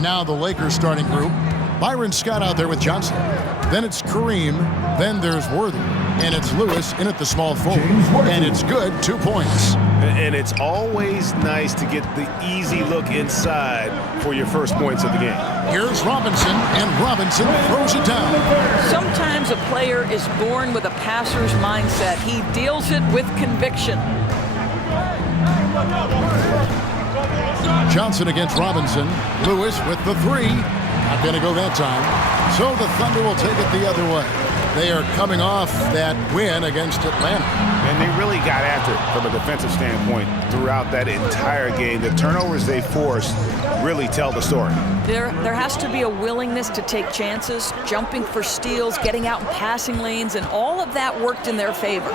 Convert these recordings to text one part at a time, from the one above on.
Now the Lakers starting group. Byron Scott out there with Johnson. Then it's Kareem. Then there's Worthy. And it's Lewis in at the small forward. And it's good, 2 points. And it's always nice to get the easy look inside for your first points of the game. Here's Robinson, and Robinson throws it down. Sometimes a player is born with a passer's mindset. He deals it with conviction. Johnson against Robinson. Lewis with the three. Not going to go that time. So the Thunder will take it the other way. They are coming off that win against Atlanta. And they really got after it from a defensive standpoint throughout that entire game. The turnovers they forced really tell the story. There has to be a willingness to take chances, jumping for steals, getting out in passing lanes, and all of that worked in their favor.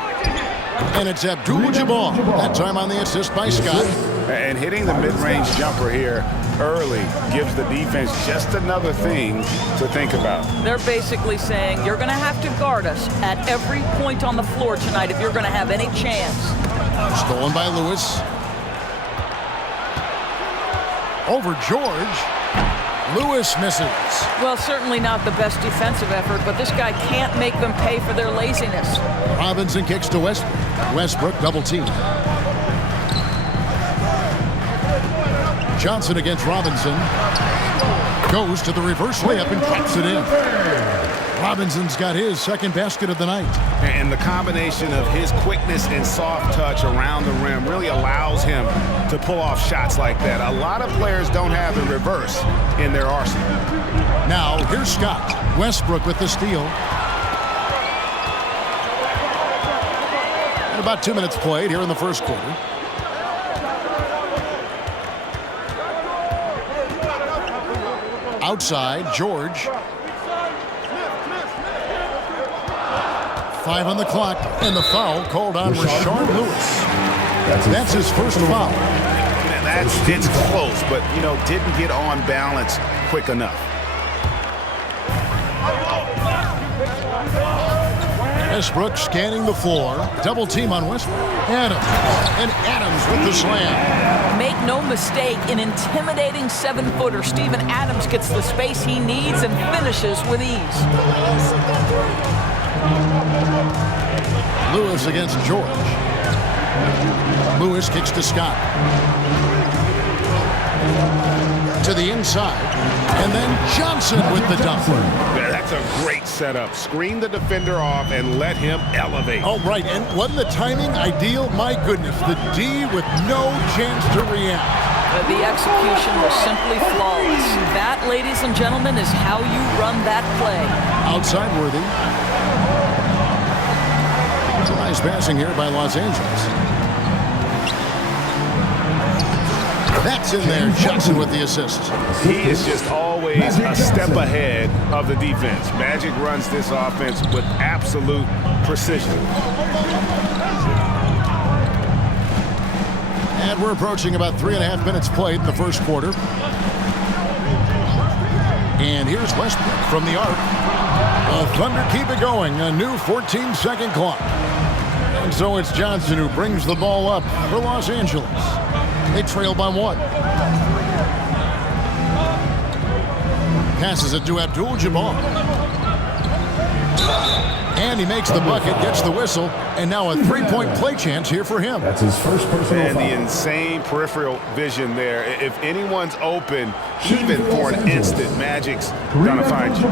And it's Abdul-Jabbar. That time on the assist by Scott. And hitting the mid-range jumper here early gives the defense just another thing to think about. They're basically saying you're going to have to guard us at every point on the floor tonight if you're going to have any chance. Stolen by Lewis. Over George. Lewis misses. Well, certainly not the best defensive effort, but this guy can't make them pay for their laziness. Robinson kicks to Westbrook. Westbrook double team. Johnson against Robinson. Goes to the reverse layup and drops it in. Robinson's got his second basket of the night. And the combination of his quickness and soft touch around the rim really allows him to pull off shots like that. A lot of players don't have the reverse in their arsenal. Now, here's Scott. Westbrook with the steal. And about 2 minutes played here in the first quarter. Outside, George. 5 on the clock, and the foul called on Rashard Lewis. That's his first foul. It's close, but, didn't get on balance quick enough. Westbrook scanning the floor. Double team on Westbrook. Adams. And Adams with the slam. Make no mistake, an intimidating 7-footer. Steven Adams gets the space he needs and finishes with ease. Lewis against George. Lewis kicks to Scott. To the inside. And then Johnson with the dunk. Yeah, that's a great setup. Screen the defender off and let him elevate. Oh, right. And wasn't the timing ideal? My goodness. The D with no chance to react. The execution was simply flawless. That, ladies and gentlemen, is how you run that play. Outside Worthy. Nice passing here by Los Angeles. That's in there. Johnson with the assist. He is just always a step ahead of the defense. Magic runs this offense with absolute precision. And we're approaching about 3.5 minutes played in the first quarter. And here's Westbrook from the arc. The Thunder keep it going. A new 14-second clock. And so it's Johnson who brings the ball up for Los Angeles. They trail by 1. Passes it to Abdul-Jabbar. And he makes the bucket, gets the whistle, and now a 3-point play chance here for him. That's his first personal foul. And the insane peripheral vision there. If anyone's open, even for an instant, Magic's gonna find you.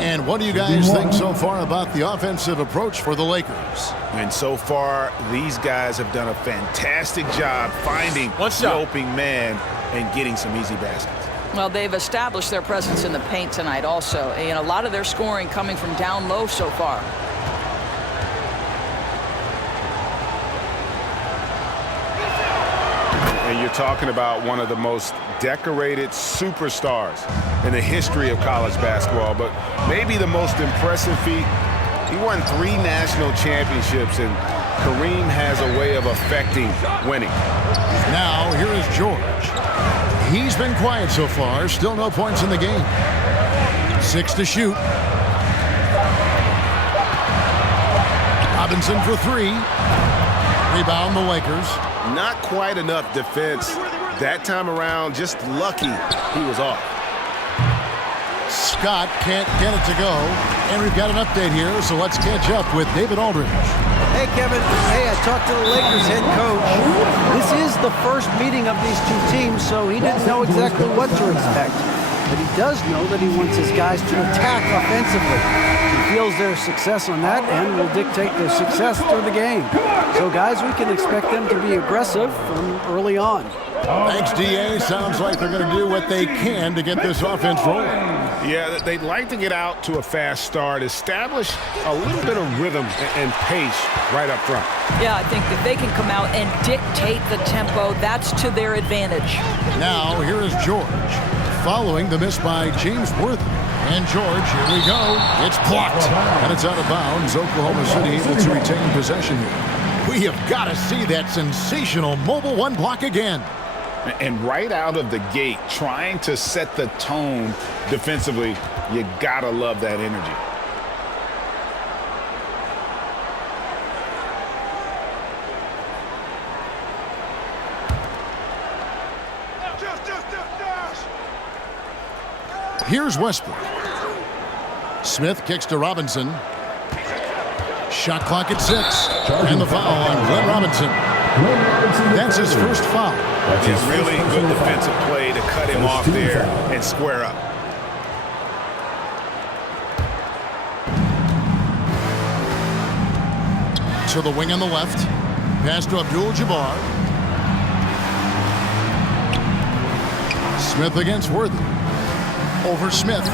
And what do you guys think so far about the offensive approach for the Lakers? And so far, these guys have done a fantastic job finding the open man and getting some easy baskets. Well, they've established their presence in the paint tonight also. And a lot of their scoring coming from down low so far. And you're talking about one of the most decorated superstars in the history of college basketball, but maybe the most impressive feat. He won 3 national championships, and Kareem has a way of affecting winning. Now, here is George. He's been quiet so far. Still no points in the game. 6 to shoot. Robinson for 3. Rebound the Lakers. Not quite enough defense that time around. Just lucky he was off. Scott can't get it to go. And we've got an update here, so let's catch up with David Aldridge. Hey, Kevin. Hey, I talked to the Lakers head coach. This is the first meeting of these two teams, so he didn't know exactly what to expect. But he does know that he wants his guys to attack offensively. He feels their success on that end will dictate their success through the game. So, guys, we can expect them to be aggressive from early on. Thanks, D.A. Sounds like they're going to do what they can to get this offense rolling. Yeah, they'd like to get out to a fast start, establish a little bit of rhythm and pace right up front. Yeah, I think if they can come out and dictate the tempo, that's to their advantage. Now, here is George, following the miss by James Worthy. And George, here we go. It's blocked. And it's out of bounds. Oklahoma City able to retain possession here. We have got to see that sensational Mobile One block again. And right out of the gate, trying to set the tone defensively, you gotta love that energy. Here's Westbrook. Smith kicks to Robinson. Shot clock at 6. And the foul on Glenn Robinson. That's his first foul. It's really good defensive play to cut him off there and square up. To the wing on the left. Pass to Abdul-Jabbar. Smith against Worthy. Over Smith.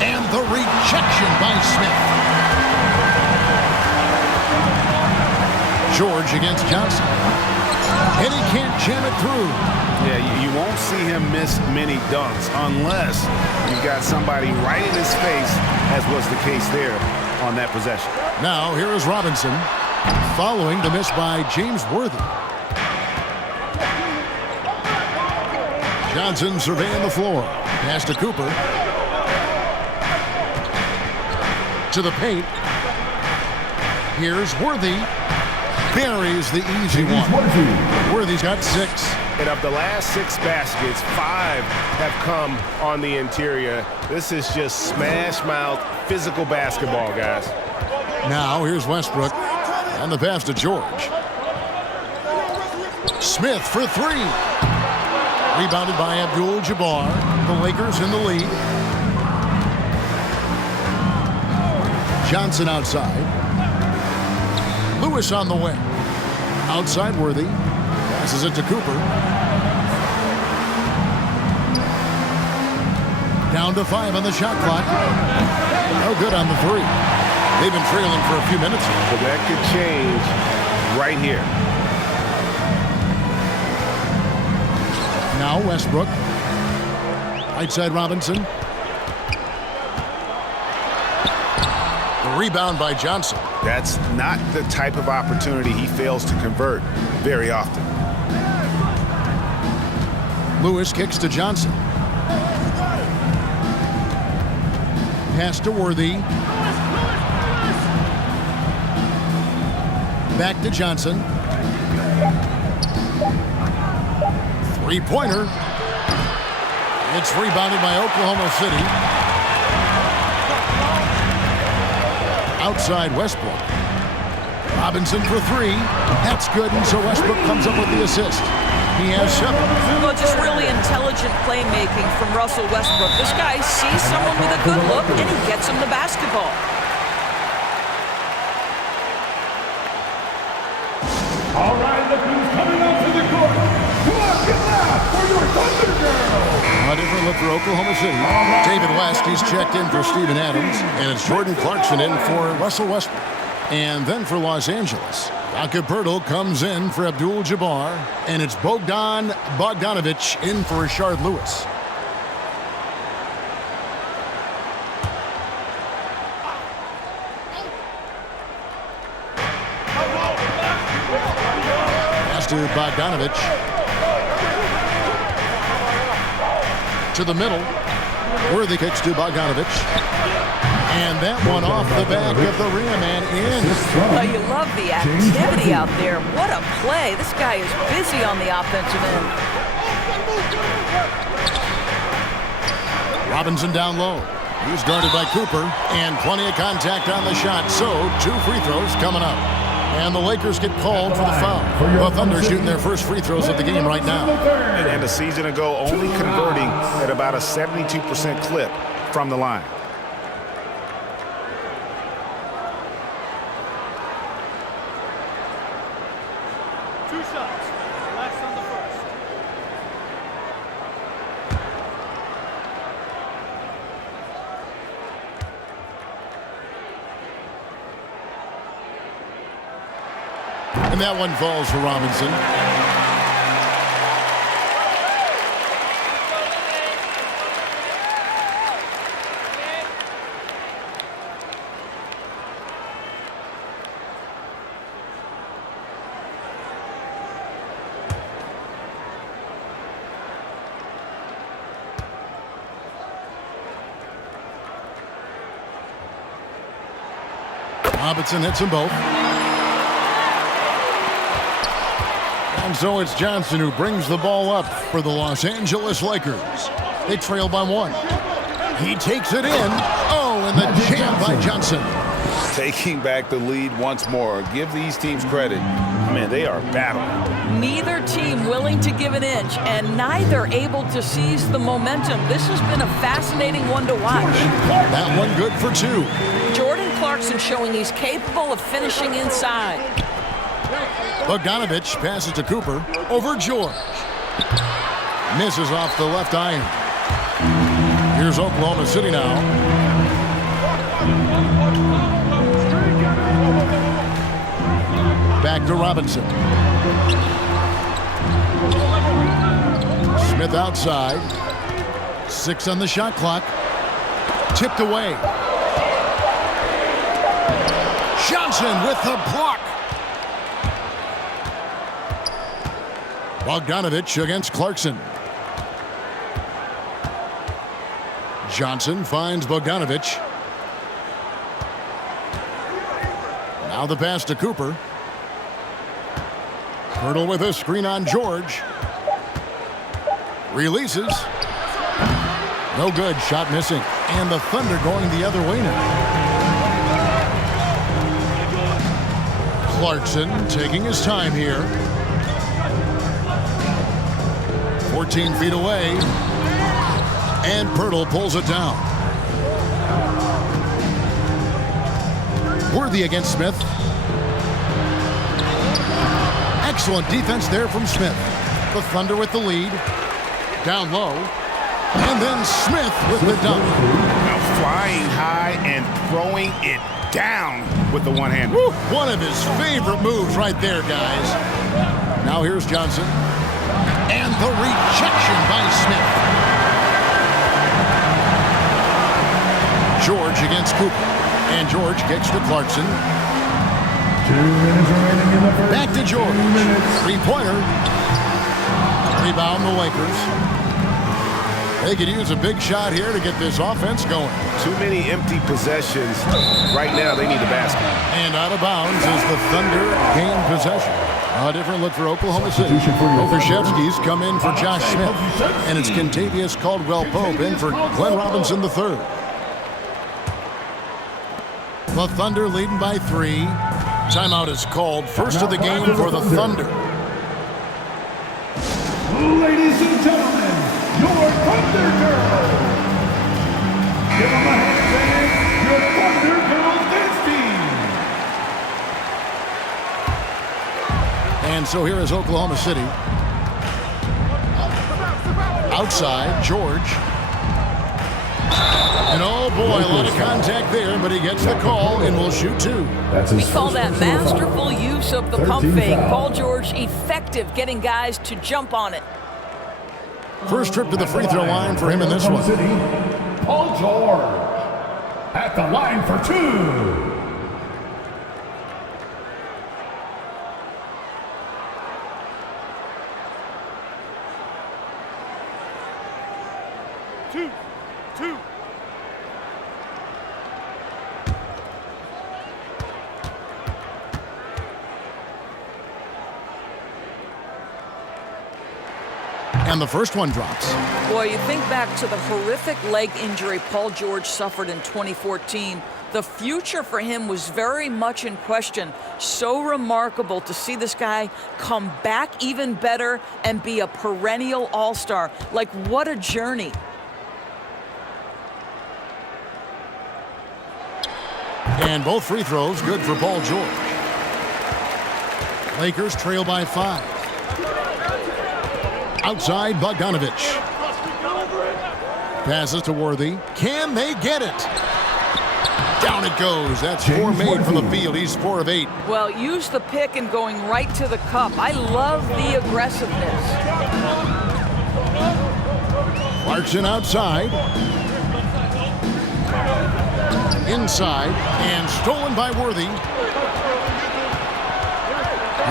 And the rejection by Smith. George against Johnson. And he can't jam it through. Yeah, you won't see him miss many dunks unless you've got somebody right in his face, as was the case there on that possession. Now, here is Robinson, following the miss by James Worthy. Johnson surveying the floor. Pass to Cooper. To the paint. Here's Worthy. Buries the easy one. Worthy's got 6. And of the last 6 baskets, 5 have come on the interior. This is just smash-mouth, physical basketball, guys. Now, here's Westbrook. And the pass to George. Smith for 3. Rebounded by Abdul-Jabbar. The Lakers in the lead. Johnson outside. Lewis on the wing. Outside Worthy. Passes it to Cooper. Down to 5 on the shot clock. No good on the 3. They've been trailing for a few minutes here. But that could change right here. Now Westbrook. Right side Robinson. The rebound by Johnson. That's not the type of opportunity he fails to convert very often. Lewis kicks to Johnson. Pass to Worthy. Back to Johnson. Three-pointer. It's rebounded by Oklahoma City. Outside Westbrook. Robinson for 3. That's good, and so Westbrook comes up with the assist. He has 7. Well, just really intelligent playmaking from Russell Westbrook. This guy sees someone with a good look, and he gets him the basketball. All right, look who's coming onto the court. Walk it out for your Thunder Girls. A different look for Oklahoma City. David West, he's checked in for Steven Adams, and it's Jordan Clarkson in for Russell Westbrook. And then for Los Angeles, Jakob Poeltl comes in for Abdul-Jabbar, and it's Bogdan Bogdanovic in for Rashard Lewis. Pass to Bogdanovic. To the middle. Worthy kicks to Bogdanovic. And that one off the back of the rim and in. Well, you love the activity out there. What a play. This guy is busy on the offensive end. Robinson down low. He's guarded by Cooper, and plenty of contact on the shot. So 2 free throws coming up. And the Lakers get called for the foul. The Thunder shooting their first free throws of the game right now. And a season ago, only converting at about a 72% clip from the line. And that one falls for Robinson. Robinson hits them both. And so it's Johnson who brings the ball up for the Los Angeles Lakers. They trail by 1. He takes it in. Oh, and the jam by Johnson. Taking back the lead once more. Give these teams credit. Man, they are battling. Neither team willing to give an inch, and neither able to seize the momentum. This has been a fascinating one to watch. That one good for 2. Jordan Clarkson showing he's capable of finishing inside. Bogdanovich passes to Cooper over George. Misses off the left iron. Here's Oklahoma City now. Back to Robinson. Smith outside. 6 on the shot clock. Tipped away. Johnson with the block. Bogdanovich against Clarkson. Johnson finds Bogdanovich. Now the pass to Cooper. Hurdle with a screen on George. Releases. No good. Shot missing. And the Thunder going the other way now. Clarkson taking his time here. 14 feet away. And Pirtle pulls it down. Worthy against Smith. Excellent defense there from Smith. The Thunder with the lead. Down low. And then Smith with the dunk. Now flying high and throwing it down with the one hand. One of his favorite moves right there, guys. Now here's Johnson. And the rejection by Smith. George against Cooper. And George gets to Clarkson. 2 minutes remaining in the first. Back to George. 3-pointer. Rebound the Lakers. They could use a big shot here to get this offense going. Too many empty possessions. Right now, they need the basket. And out of bounds as the Thunder gain possession. A different look for Oklahoma City. Krzyzewski's come in for Josh Smith. And it's Kentavious Caldwell-Pope in for Glenn Robinson III. The Thunder leading by 3. Timeout is called. First of the game for the Thunder. Ladies and gentlemen, your Thunder Girls. Give them a hand, your Thunder Girls dance team. And so here is Oklahoma City. Outside, George. And oh boy, a lot of contact there, but he gets the call and will shoot 2. We call that masterful use of the pump fake. Paul George effective getting guys to jump on it. First trip to the free throw line for him in this one. Paul George at the line for 2. And the first one drops. Boy, you think back to the horrific leg injury Paul George suffered in 2014. The future for him was very much in question. So remarkable to see this guy come back even better and be a perennial all-star. Like, what a journey. And both free throws good for Paul George. Lakers trail by 5. Outside, Bogdanovich. Passes to Worthy. Can they get it? Down it goes. That's 4 made from the field. He's 4 of 8. Well, use the pick and going right to the cup. I love the aggressiveness. Clarkson outside. Inside. And stolen by Worthy.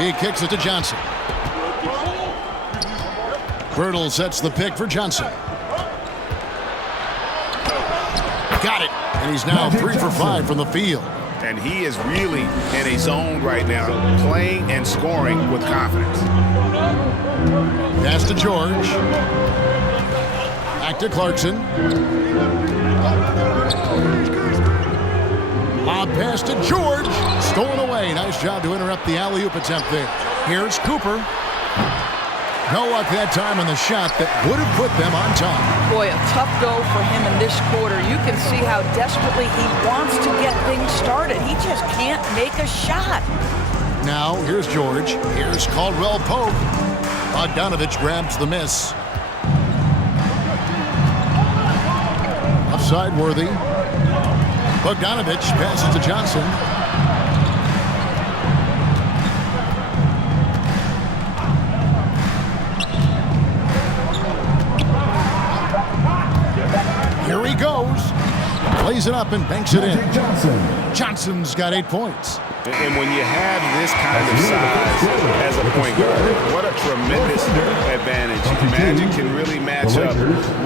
He kicks it to Johnson. Birtle sets the pick for Johnson. Got it. And he's now 3 for 5 from the field. And he is really in a zone right now, playing and scoring with confidence. Pass to George. Back to Clarkson. Lob pass to George. Stolen away. Nice job to interrupt the alley-oop attempt there. Here's Cooper. No luck that time on the shot that would have put them on top. Boy, a tough go for him in this quarter. You can see how desperately he wants to get things started. He just can't make a shot. Now, here's George. Here's Caldwell Pope. Bogdanovich grabs the miss. Upside Worthy. Bogdanovich passes to Johnson. Here he goes. Plays it up and banks it in. Johnson's got 8 points. And when you have this kind of size as a point guard, what a tremendous advantage. Magic can really match up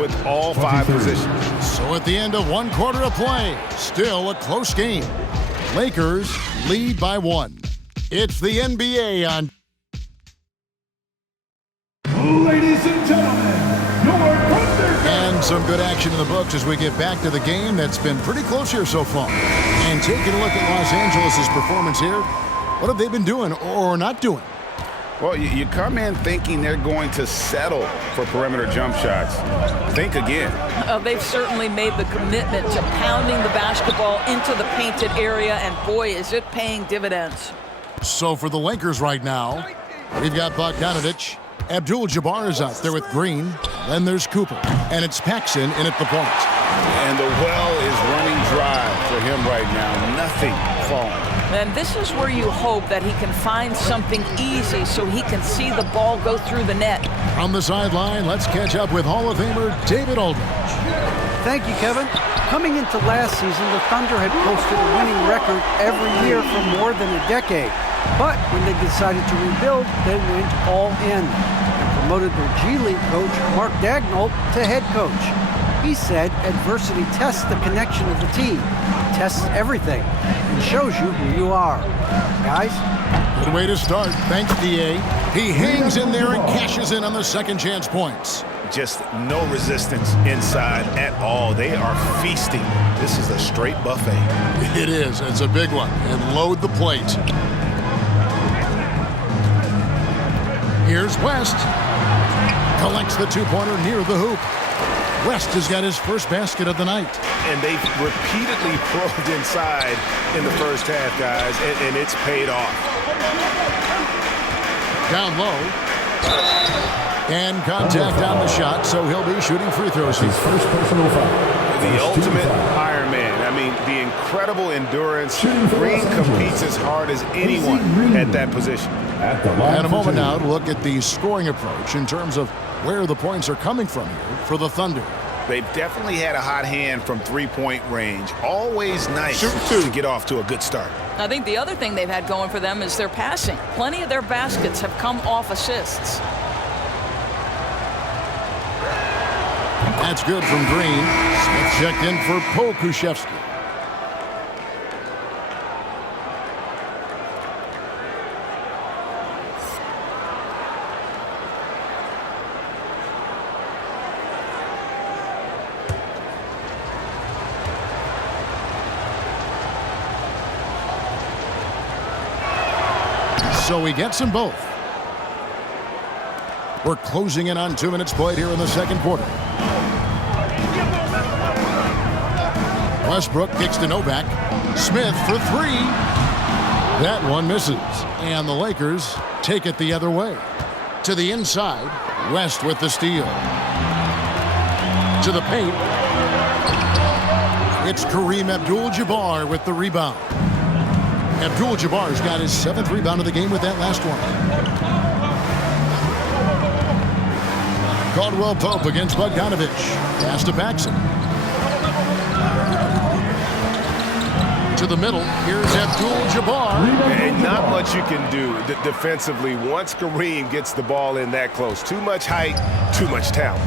with all 5 positions. So at the end of 1 quarter of play, still a close game. Lakers lead by 1. It's the NBA on. Ladies and gentlemen, your Thunder. And some good action in the books as we get back to the game that's been pretty close here so far. And taking a look at Los Angeles' performance here, what have they been doing or not doing? Well, you come in thinking they're going to settle for perimeter jump shots. Think again. They've certainly made the commitment to pounding the basketball into the painted area, and boy, is it paying dividends. So for the Lakers right now, we've got Bogdanovich. Abdul-Jabbar is out there with Green. Then there's Cooper. And it's Paxson in at the point. And the well is running dry for him right now. Nothing falling. And this is where you hope that he can find something easy so he can see the ball go through the net. From the sideline, let's catch up with Hall of Famer David Aldridge. Thank you, Kevin. Coming into last season, the Thunder had posted a winning record every year for more than a decade. But when they decided to rebuild, they went all in and promoted their G League coach, Mark Daigneault, to head coach. He said adversity tests the connection of the team, tests everything, and shows you who you are. Guys? Good way to start. Thanks, D.A. He hangs in there and cashes in on the second chance points. Just no resistance inside at all. They are feasting. This is a straight buffet. It is. It's a big one. And load the plate. Here's West. Collects the 2-pointer near the hoop. West has got his first basket of the night. And they've repeatedly probed inside in the first half, guys, and it's paid off. Down low. And contact on the shot, so he'll be shooting free throws. His first personal foul. The ultimate Iron Man. I mean, the incredible endurance. Green competes as hard as anyone at that position. And a moment now to look at the scoring approach in terms of where the points are coming from here for the Thunder. They've definitely had a hot hand from three-point range. Always nice to get off to a good start. I think the other thing they've had going for them is their passing. Plenty of their baskets have come off assists. That's good from Green. Smith checked in for Pokusevski. So he gets them both. We're closing in on 2 minutes played here in the second quarter. Westbrook kicks to Novak. Smith for three. That one misses. And the Lakers take it the other way. To the inside. West with the steal. To the paint. It's Kareem Abdul-Jabbar with the rebound. Abdul-Jabbar's got his 7th rebound of the game with that last one. Caldwell Pope against Bogdanovich. Pass to Paxson. To the middle. Here's Abdul-Jabbar. And not much you can do defensively once Kareem gets the ball in that close. Too much height, too much talent.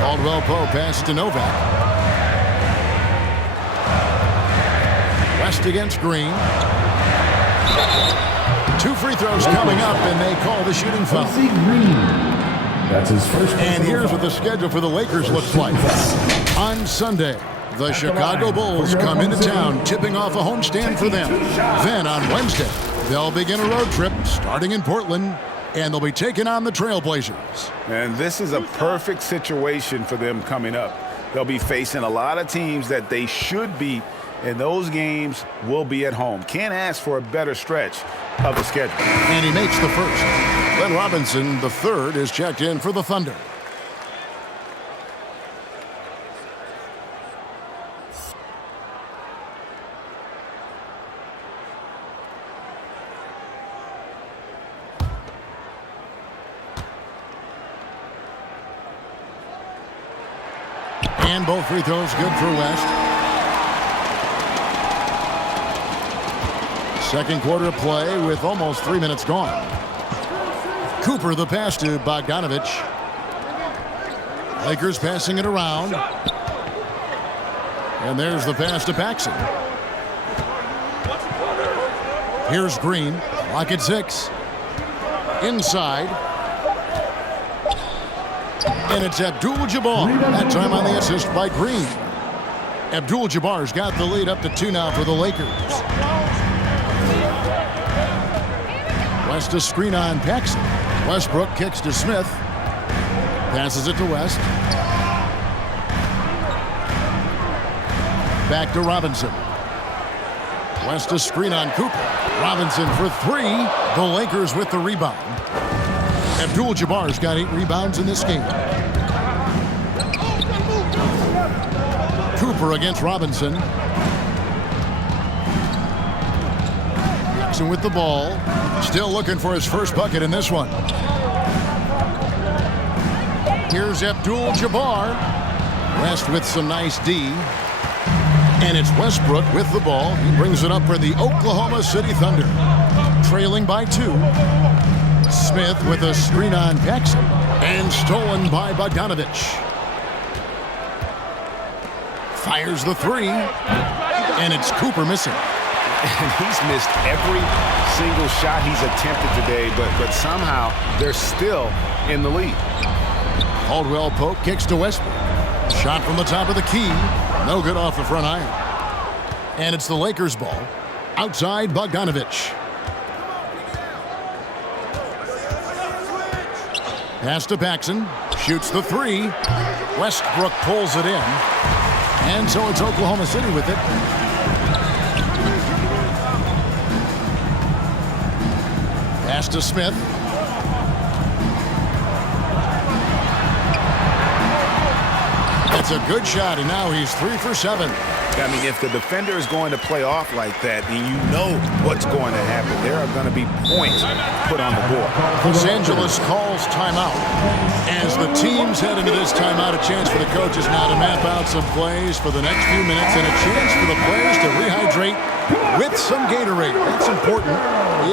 Caldwell Pope passes to Novak. West against Green. 2 free throws coming up, and they call the shooting foul. That's his first. And here's what the schedule for the Lakers looks like. On Sunday, the Chicago Bulls come into town, tipping off a homestand for them. Then on Wednesday, they'll begin a road trip starting in Portland, and they'll be taking on the Trailblazers. And this is a perfect situation for them coming up. They'll be facing a lot of teams that they should beat, and those games will be at home. Can't ask for a better stretch of the schedule. And he makes the first. Glenn Robinson, the third, is checked in for the Thunder. And both free throws good for West. Second quarter play with almost 3 minutes gone. Cooper the pass to Bogdanovich. Lakers passing it around. And there's the pass to Paxson. Here's Green. Clock at 6. Inside. And it's Abdul-Jabbar. That time on the assist by Green. Abdul-Jabbar's got the lead up to 2 now for the Lakers. West a screen on Paxson. Westbrook kicks to Smith. Passes it to West. Back to Robinson. West a screen on Cooper. Robinson for 3. The Lakers with the rebound. Abdul-Jabbar's got 8 rebounds in this game. Cooper against Robinson. Jackson with the ball. Still looking for his first bucket in this one. Here's Abdul-Jabbar. West with some nice D. And it's Westbrook with the ball. He brings it up for the Oklahoma City Thunder. Trailing by 2. Smith with a screen on Paxson. And stolen by Bogdanovich. Fires the 3. And it's Cooper missing. And he's missed every single shot he's attempted today, but somehow they're still in the lead. Caldwell Pope kicks to Westbrook. Shot from the top of the key. No good off the front iron. And it's the Lakers' ball. Outside Bogdanovich. Pass to Paxson. Shoots the 3. Westbrook pulls it in. And so it's Oklahoma City with it. Pass to Smith. That's a good shot, and now he's 3 for 7. I mean, if the defender is going to play off like that, then you know what's going to happen. There are going to be points put on the board. Los Angeles calls timeout. As the teams head into this timeout, a chance for the coaches now to map out some plays for the next few minutes and a chance for the players to rehydrate with some Gatorade. That's important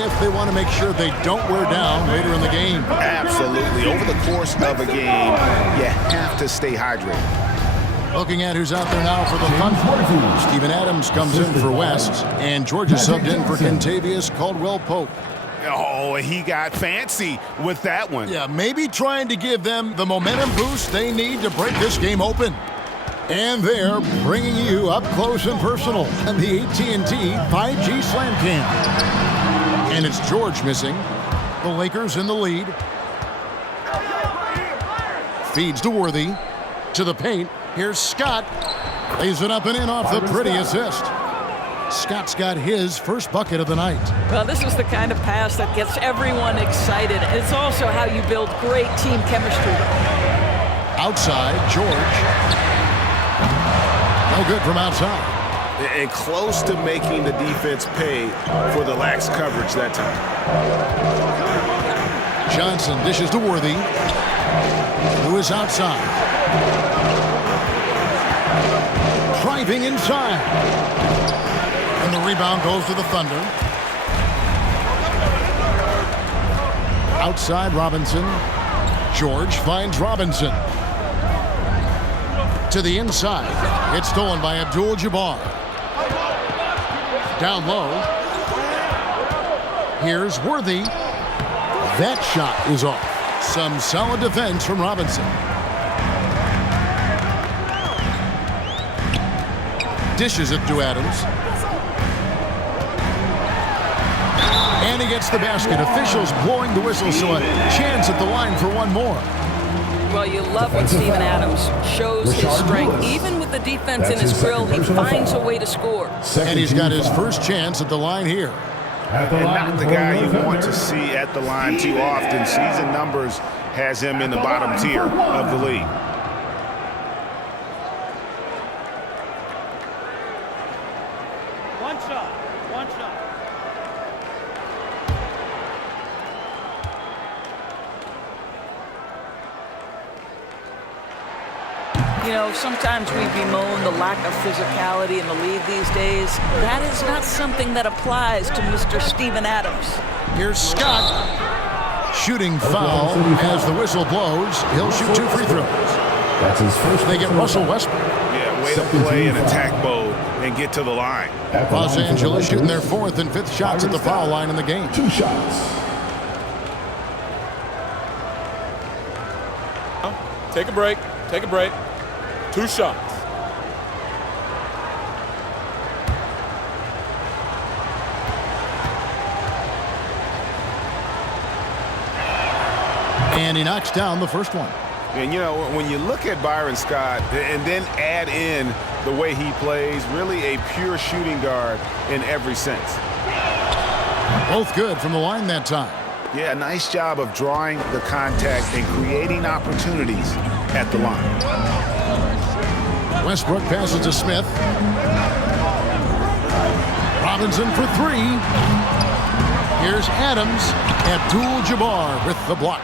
if they want to make sure they don't wear down later in the game. Absolutely. Over the course of a game, you have to stay hydrated. Looking at who's out there now for the Thunder. Steven Adams comes in for West, and Georgia subbed in for Kentavious Caldwell-Pope. Oh, he got fancy with that one. Yeah, maybe trying to give them the momentum boost they need to break this game open. And they're bringing you up close and personal on the AT&T 5G Slam Cam. And it's George missing. The Lakers in the lead. Feeds to Worthy. To the paint. Here's Scott. Lays it up and in off the pretty assist. Scott's got his first bucket of the night. Well, this is the kind of pass that gets everyone excited. It's also how you build great team chemistry. Outside, George. No good from outside. And close to making the defense pay for the lax coverage that time. Johnson dishes to Worthy. Lewis outside. Driving inside. And the rebound goes to the Thunder. Outside, Robinson. George finds Robinson. To the inside. It's stolen by Abdul-Jabbar. Down low. Here's Worthy. That shot is off. Some solid defense from Robinson. Dishes it to Adams. And he gets the basket. Officials blowing the whistle, so a chance at the line for one more. Well, you love when Steven Adams shows his strength. Even with the defense in his grill, he finds a way to score. And he's got his first chance at the line here. And not the guy you want to see at the line too often. Season numbers has him in the bottom tier of the league. One shot. You know, sometimes we bemoan the lack of physicality in the league these days. That is not something that applies to Mr. Steven Adams. Here's Scott. Shooting foul as the whistle blows. He'll shoot 2 free throws. That's his first. They get Russell Westbrook. Yeah, way to play in attack mode and get to the line. Los Angeles shooting their 4th and 5th shots at the foul line in the game. 2 shots. Take a break. 2 shots. And he knocks down the first one. And, you know, when you look at Byron Scott and then add in the way he plays, really a pure shooting guard in every sense. Both good from the line that time. Yeah, nice job of drawing the contact and creating opportunities at the line. Westbrook passes to Smith. Robinson for 3. Here's Adams. Abdul-Jabbar with the block.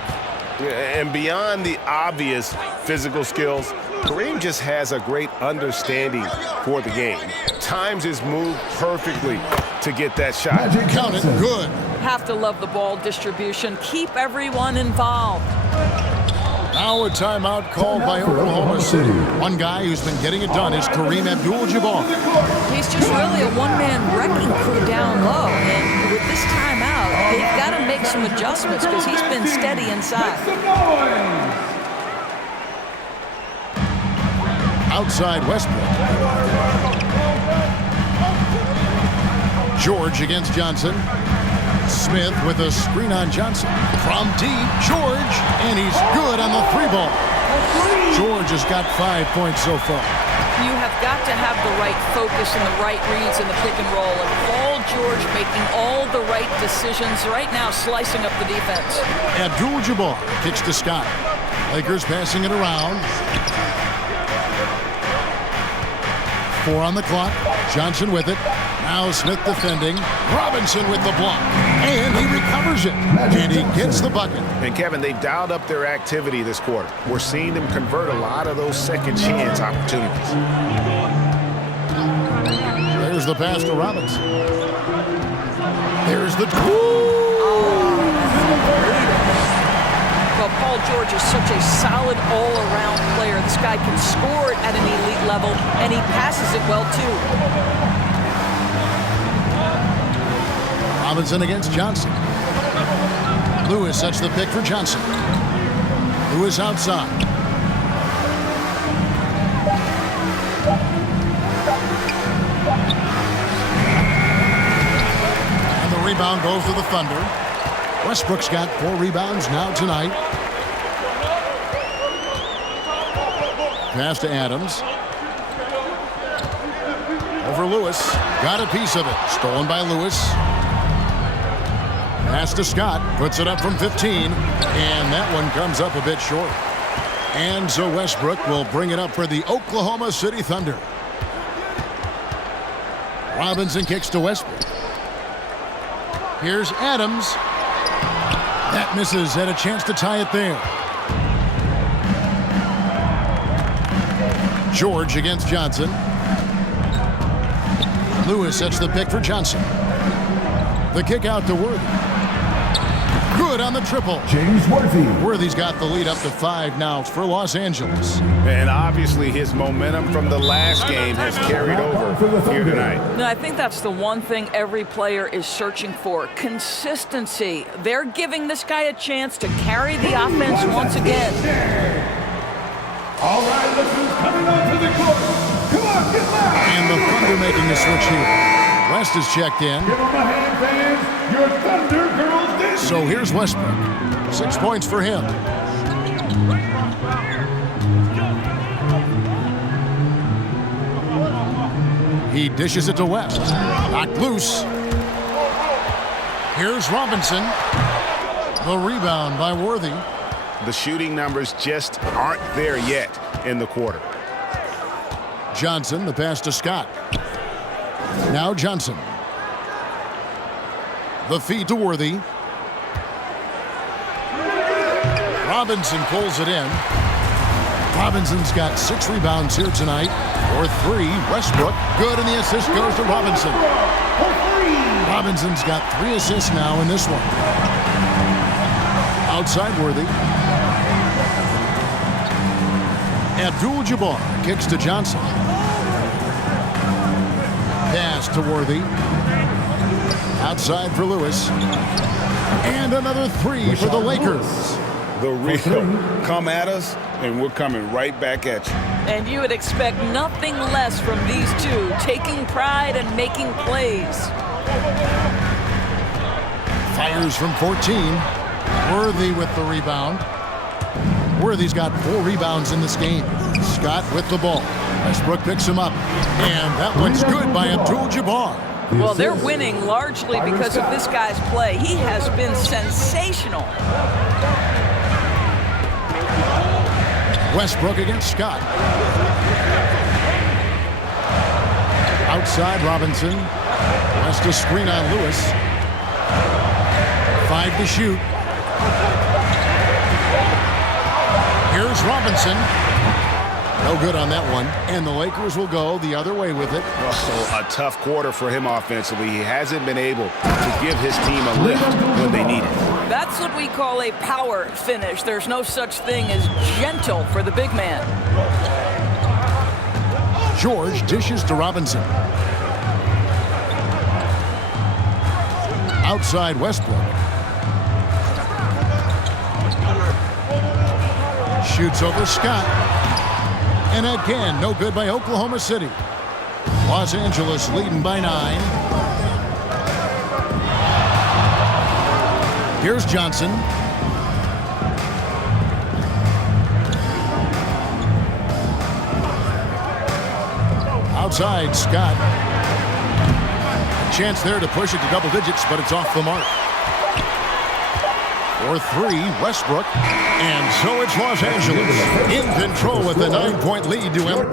Yeah, and beyond the obvious physical skills, Kareem just has a great understanding for the game. Times his move perfectly to get that shot. Count it. Good. Have to love the ball distribution. Keep everyone involved. Now a timeout called by Oklahoma City. One guy who's been getting it done is Kareem Abdul-Jabbar. He's just really a one-man wrecking crew down low. And with this timeout, they've got to make some adjustments because he's been steady inside. Outside Westbrook. George against Johnson. Smith with a screen on Johnson. From deep, George, and he's good on the 3-ball. George has got 5 points so far. You have got to have the right focus and the right reads in the pick and roll. And Paul George making all the right decisions right now, slicing up the defense. Abdul-Jabbar kicks to Scott. Lakers passing it around. 4 on the clock. Johnson with it. Now Smith defending. Robinson with the block. And he recovers it. And he gets the bucket. And Kevin, they've dialed up their activity this quarter. We're seeing them convert a lot of those second chance opportunities. There's the pass to Robinson. There's the... Well, Paul George is such a solid all-around player. This guy can score it at an elite level, and he passes it well, too. Robinson against Johnson. Lewis sets the pick for Johnson. Lewis outside. And the rebound goes to the Thunder. Westbrook's got 4 rebounds now tonight. Pass to Adams. Over Lewis. Got a piece of it. Stolen by Lewis. Pass to Scott. Puts it up from 15. And that one comes up a bit short. And so Westbrook will bring it up for the Oklahoma City Thunder. Robinson kicks to Westbrook. Here's Adams. That misses. Had a chance to tie it there. George against Johnson. Lewis sets the pick for Johnson. The kick out to Worthy. Good on the triple. James Worthy. Worthy's got the lead up to 5 now for Los Angeles. And obviously his momentum from the last game has carried over here tonight. No, I think that's the one thing every player is searching for. Consistency. They're giving this guy a chance to carry the offense once again. All right, look who's coming onto the court. Come on, get loud. And the Thunder making the switch here. West is checked in. Give them a hand, fans. Your Thunder Girls did. So here's Westbrook. 6 points for him. He dishes it to West. Knocked loose. Here's Robinson. The rebound by Worthy. The shooting numbers just aren't there yet in the quarter. Johnson, the pass to Scott. Now Johnson. The feed to Worthy. Robinson pulls it in. Robinson's got 6 rebounds here tonight. Or 3. Westbrook. Good, and the assist goes to Robinson. Robinson's got 3 assists now in this one. Outside Worthy. Abdul-Jabbar kicks to Johnson. Pass to Worthy. Outside for Lewis. And another 3 for the Lakers. The real come at us, and we're coming right back at you. And you would expect nothing less from these two, taking pride and making plays. Fires from 14. Worthy with the rebound. Worthy's got 4 rebounds in this game. Scott with the ball. Westbrook picks him up. And that one's good by Abdul-Jabbar. Well, they're winning largely because of this guy's play. He has been sensational. Westbrook against Scott. Outside Robinson. West a screen on Lewis. 5 to shoot. Here's Robinson. No good on that one. And the Lakers will go the other way with it. Also, a tough quarter for him offensively. He hasn't been able to give his team a lift when they need it. That's what we call a power finish. There's no such thing as gentle for the big man. George dishes to Robinson. Outside Westbrook. Shoots over Scott. And again, no good by Oklahoma City. Los Angeles leading by 9. Here's Johnson. Outside, Scott. A chance there to push it to double digits, but it's off the mark. For 3, Westbrook. And so it's Los Angeles in control with a 9-point lead to him.